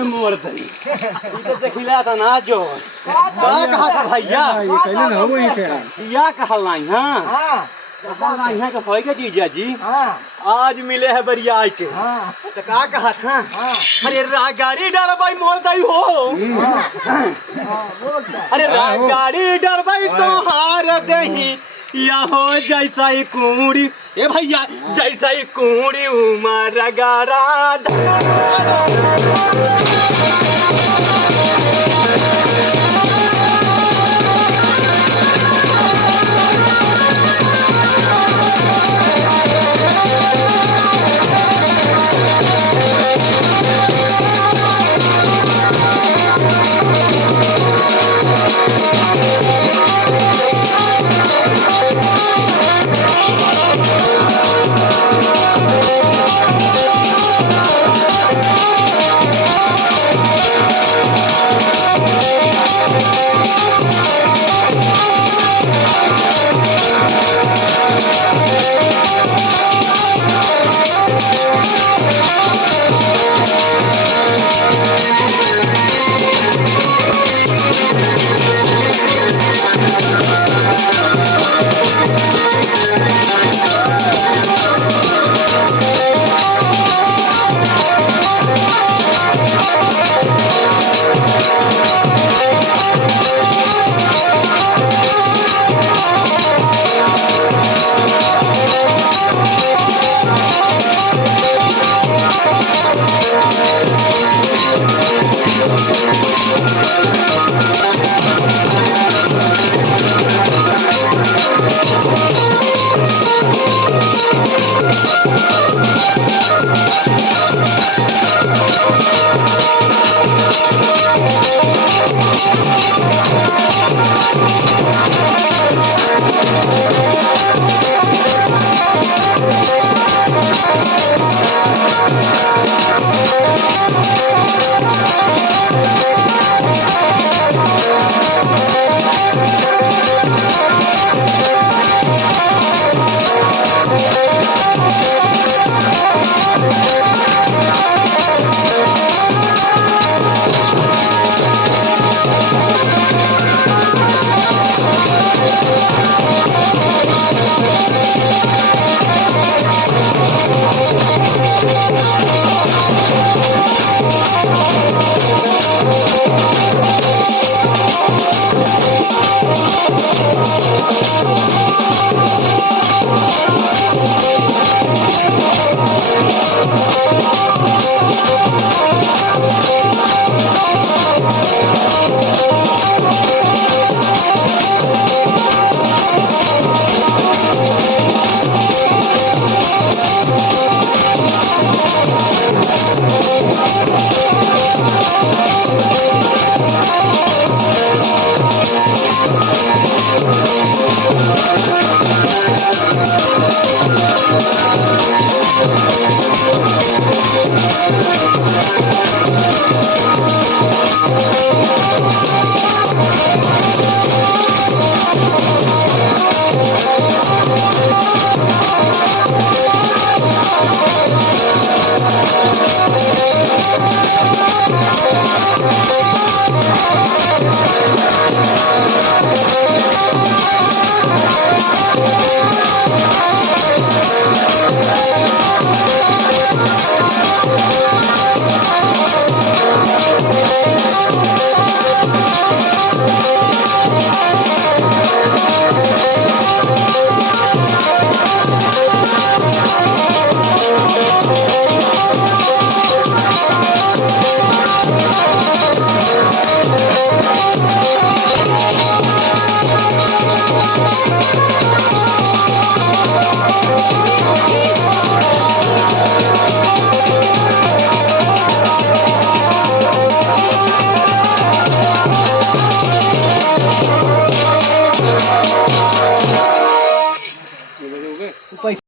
ये मोरतई इधर देखिला था ना जो का कहा था भैया ये कहले ना हो ये या कहलाई हां हां कहलाई है कि होएगा जीजा जी हां आज मिले है बरिया के हां तो का कहा था हां अरे गाड़ी डरबाई मोरतई हो अरे गाड़ी डरबाई तो हार दही या हो जैसा ही कुड़ी ए भैया जैसा ही कुड़ी उमर गरा